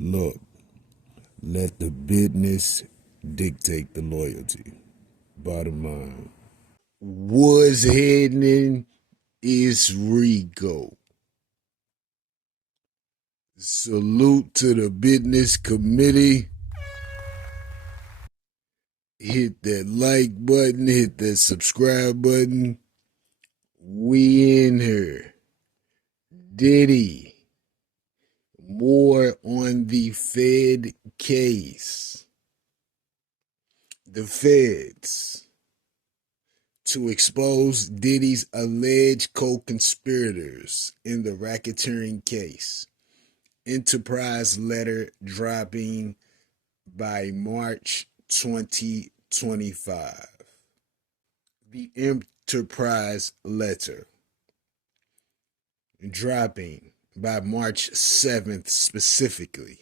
Look, let the business dictate the loyalty. Bottom line. What's happening is Rico. Salute to the business committee. Hit that like button, hit that subscribe button. We in here. Diddy. More on the Fed case. The feds to expose Diddy's alleged co-conspirators in the racketeering case. Enterprise letter dropping by March 2025. The Enterprise letter dropping by March 7th specifically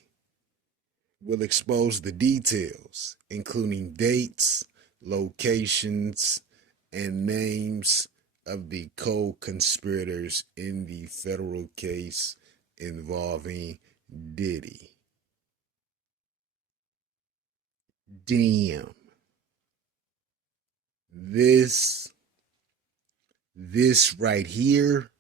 will expose the details, including dates, locations, and names of the co-conspirators in the federal case involving Diddy. Damn. This right here,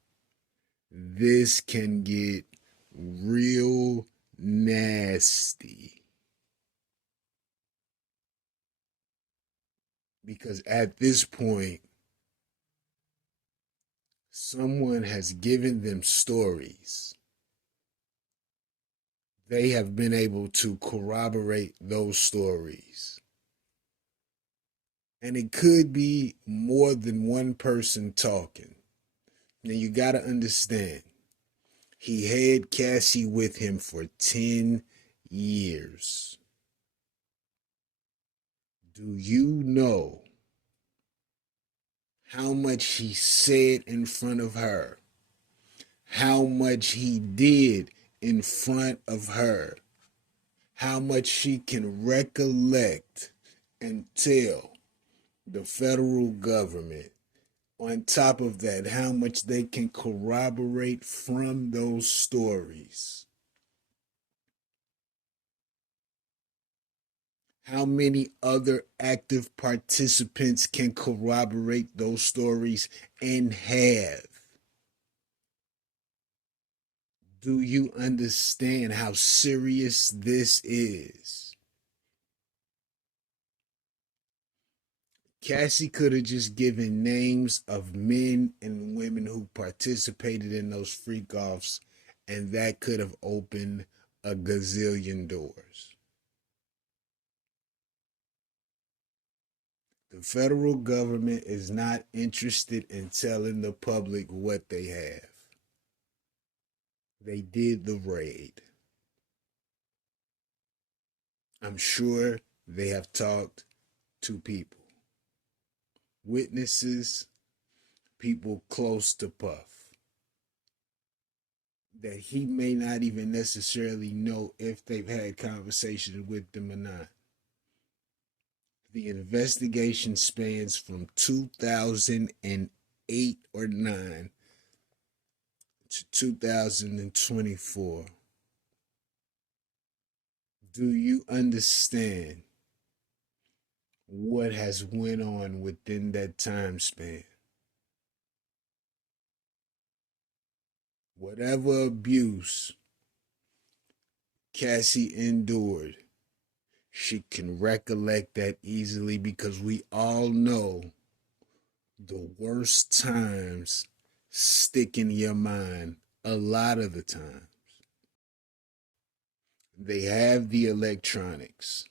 this can get real nasty. Because at this point, someone has given them stories. They have been able to corroborate those stories. And it could be more than one person talking. Now you got to understand, he had Cassie with him for 10 years. Do you know how much he said in front of her? How much he did in front of her? How much she can recollect and tell the federal government? On top of that, how much they can corroborate from those stories. How many other active participants can corroborate those stories and have? Do you understand how serious this is? Cassie could have just given names of men and women who participated in those freak offs, and that could have opened a gazillion doors. The federal government is not interested in telling the public what they have. They did the raid. I'm sure they have talked to people, witnesses, people close to Puff, that he may not even necessarily know if they've had conversations with them or not. The investigation spans from 2008 or 9 to 2024. Do you understand what has went on within that time span? Whatever abuse Cassie endured, she can recollect that easily, because we all know the worst times stick in your mind a lot of the times. They have the electronics.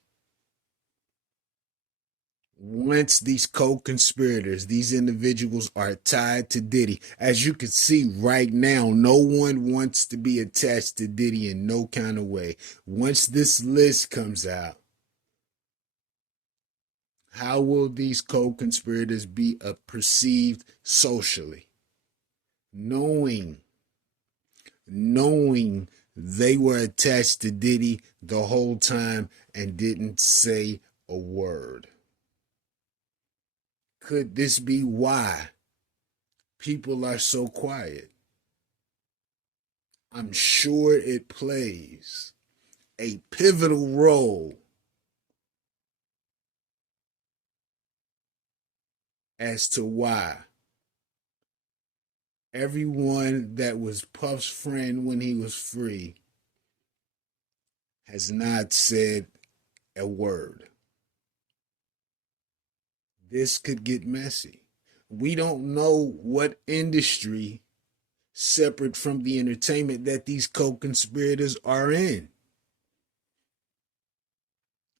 Once these co-conspirators, these individuals are tied to Diddy, as you can see right now, no one wants to be attached to Diddy in no kind of way. Once this list comes out, how will these co-conspirators be perceived socially? Knowing they were attached to Diddy the whole time and didn't say a word. Could this be why people are so quiet? I'm sure it plays a pivotal role as to why everyone that was Puff's friend when he was free has not said a word. This could get messy. We don't know what industry separate from the entertainment that these co-conspirators are in.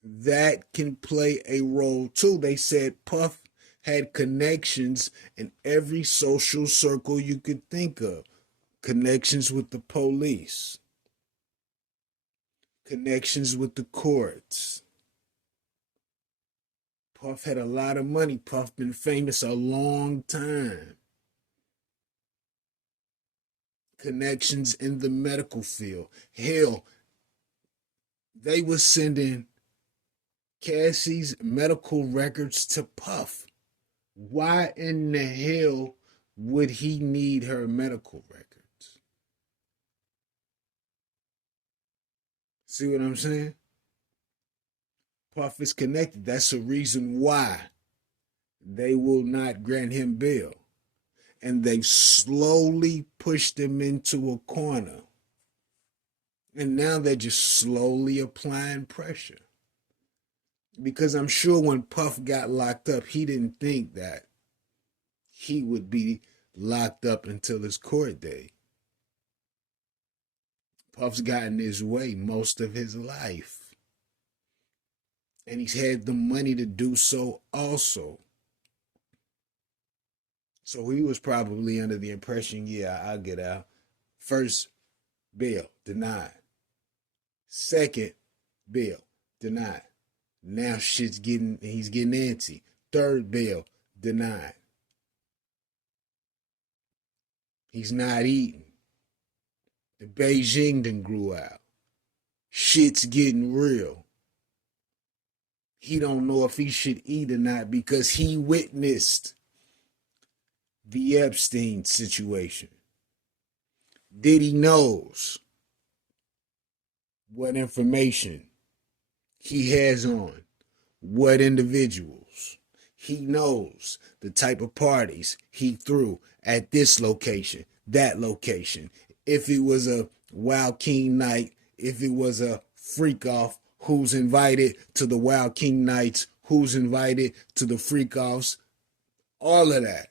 That can play a role too. They said Puff had connections in every social circle you could think of. Connections with the police, connections with the courts. Puff had a lot of money. Puff been famous a long time. Connections in the medical field. Hell, they were sending Cassie's medical records to Puff. Why in the hell would he need her medical records? See what I'm saying? Puff is connected. That's a reason why they will not grant him bail. And they've slowly pushed him into a corner. And now they're just slowly applying pressure. Because I'm sure when Puff got locked up, he didn't think that he would be locked up until his court day. Puff's gotten his way most of his life. And he's had the money to do so also. So he was probably under the impression, yeah, I'll get out. First, bail, denied. Second, bail, denied. Now he's getting antsy. Third bail, denied. He's not eating. The Beijing done grew out. Shit's getting real. He don't know if he should eat or not because he witnessed the Epstein situation. Diddy knows what information he has on what individuals. He knows the type of parties he threw at this location, that location. If it was a Wild King night, if it was a freak off, who's invited to the Wild King nights, who's invited to the freak offs, all of that.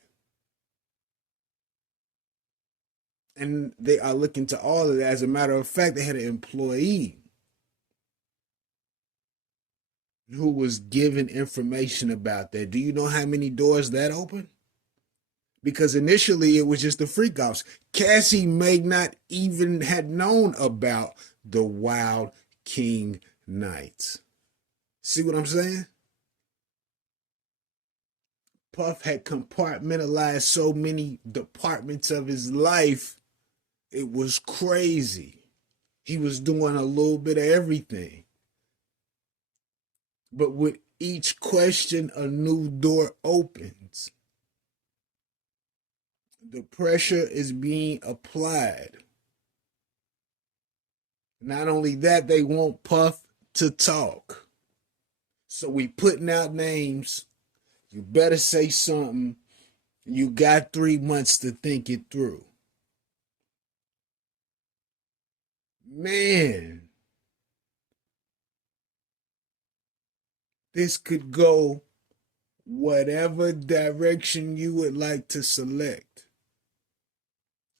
And they are looking to all of that. As a matter of fact, they had an employee who was given information about that. Do you know how many doors that opened? Because initially it was just the freak offs. Cassie may not even had known about the Wild King nights. See what I'm saying? Puff had compartmentalized so many departments of his life. It was crazy. He was doing a little bit of everything. But with each question, a new door opens. The pressure is being applied. Not only that, they want Puff to talk. So we putting out names. You better say something. You got 3 months to think it through. Man, this could go whatever direction you would like to select.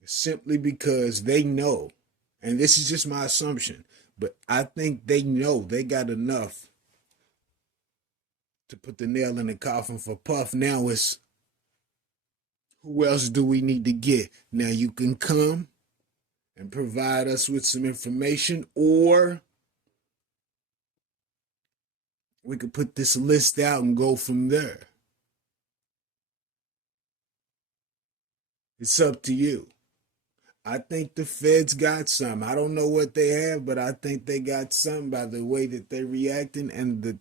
Simply because they know, and this is just my assumption, but I think they know they got enough to put the nail in the coffin for Puff. Now it's, who else do we need to get? Now you can come and provide us with some information, or we could put this list out and go from there. It's up to you. I think the feds got some. I don't know what they have, but I think they got some by the way that they're reacting, and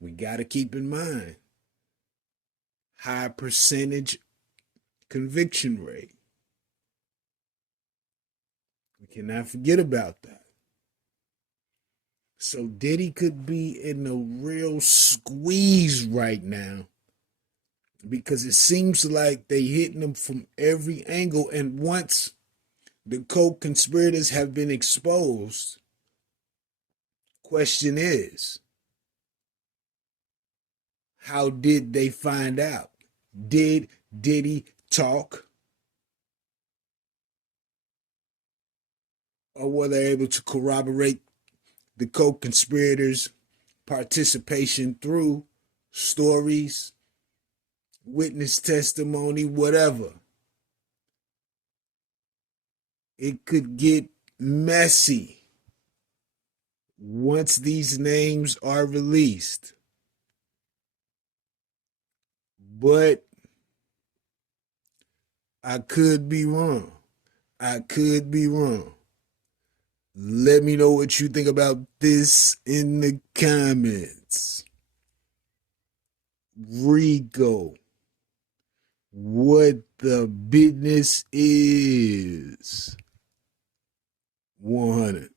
we got to keep in mind high percentage conviction rate. We cannot forget about that. So Diddy could be in a real squeeze right now because it seems like they hitting him from every angle. And once the co-conspirators have been exposed, question is, how did they find out? Did Diddy talk? Or were they able to corroborate the co-conspirators' participation through stories, witness testimony, whatever? It could get messy once these names are released. But I could be wrong. I could be wrong. Let me know what you think about this in the comments. Rico, what the business is. 100.